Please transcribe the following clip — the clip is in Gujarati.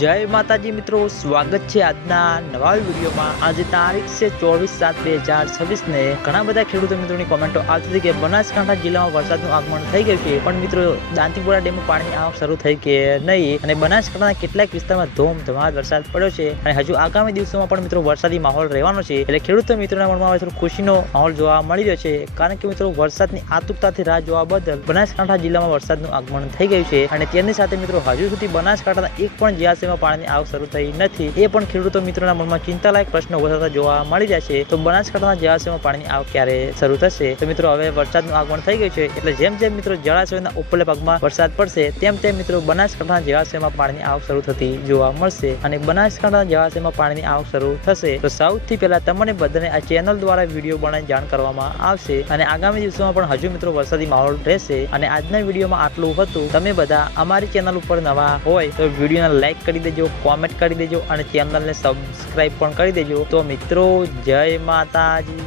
જય માતાજી મિત્રો, સ્વાગત છે આજના નવા વિડીયોમાં। આજે તારીખ છે 24/7/2026 ને ઘણા બધા ખેડૂતો મિત્રોની કોમેન્ટો આવતી હતી કે બનાસકાંઠા જિલ્લામાં વરસાદનું આગમન થઈ ગયું છે, પણ મિત્રો દાંતીપોરા ડેમમાં પાણીની આવક શરૂ થઈ કે નહીં અને બનાસકાંઠાના કેટલાક વિસ્તારમાં ધોધમાર વરસાદ પડ્યો છે અને હજુ આગામી દિવસોમાં પણ મિત્રો વરસાદી માહોલ રહેવાનો છે। એટલે ખેડૂતો મિત્રોના મનમાં હવે થોડો ખુશીનો માહોલ જોવા મળી રહ્યો છે, કારણ કે મિત્રો વરસાદની આતુરતાથી રાહ જોવા બદલ બનાસકાંઠા જિલ્લામાં વરસાદનું આગમન થઈ ગયું છે અને તેની સાથે મિત્રો હજુ સુધી બનાસકાંઠાના એક પણ જળાશયમાં પાણીની આવક શરૂ થઈ નથી। એ પણ ખેડૂતો મિત્રોના મનમાં ચિંતાલાયક પ્રશ્નો ઉભા થતા જોવા મળી રહ્યા છે। તો બનાસકાંઠાના જળાશયમાં પાણીની આવક ક્યારે શરૂ થશે? તો મિત્રો હવે વરસાદનું આગમન થઈ ગયું છે, એટલે જેમ જેમ મિત્રો જળાશયોના ઉપરલા ભાગમાં વરસાદ પડશે તેમ તેમ મિત્રો બનાસકાંઠાના જળાશયમાં પાણીની આવક શરૂ થતી જોવા મળશે અને બનાસકાંઠાના જળાશયમાં પાણીની આવક શરૂ થશે તો સૌથી પહેલા તમને બધાને આ ચેનલ દ્વારા વિડીયો બનાવી જાણ કરવામાં આવશે અને આગામી દિવસોમાં પણ હજુ મિત્રો વરસાદી માહોલ રહેશે। અને આજના વિડીયોમાં આટલું હતું। તમે બધા અમારી ચેનલ ઉપર નવા હોય તો વિડીયોને લાઈક કરી દેજો, કોમેન્ટ કરી દેજો અને ચેનલને સબસ્ક્રાઇબ પણ કરી દેજો। તો મિત્રો જય માતાજી।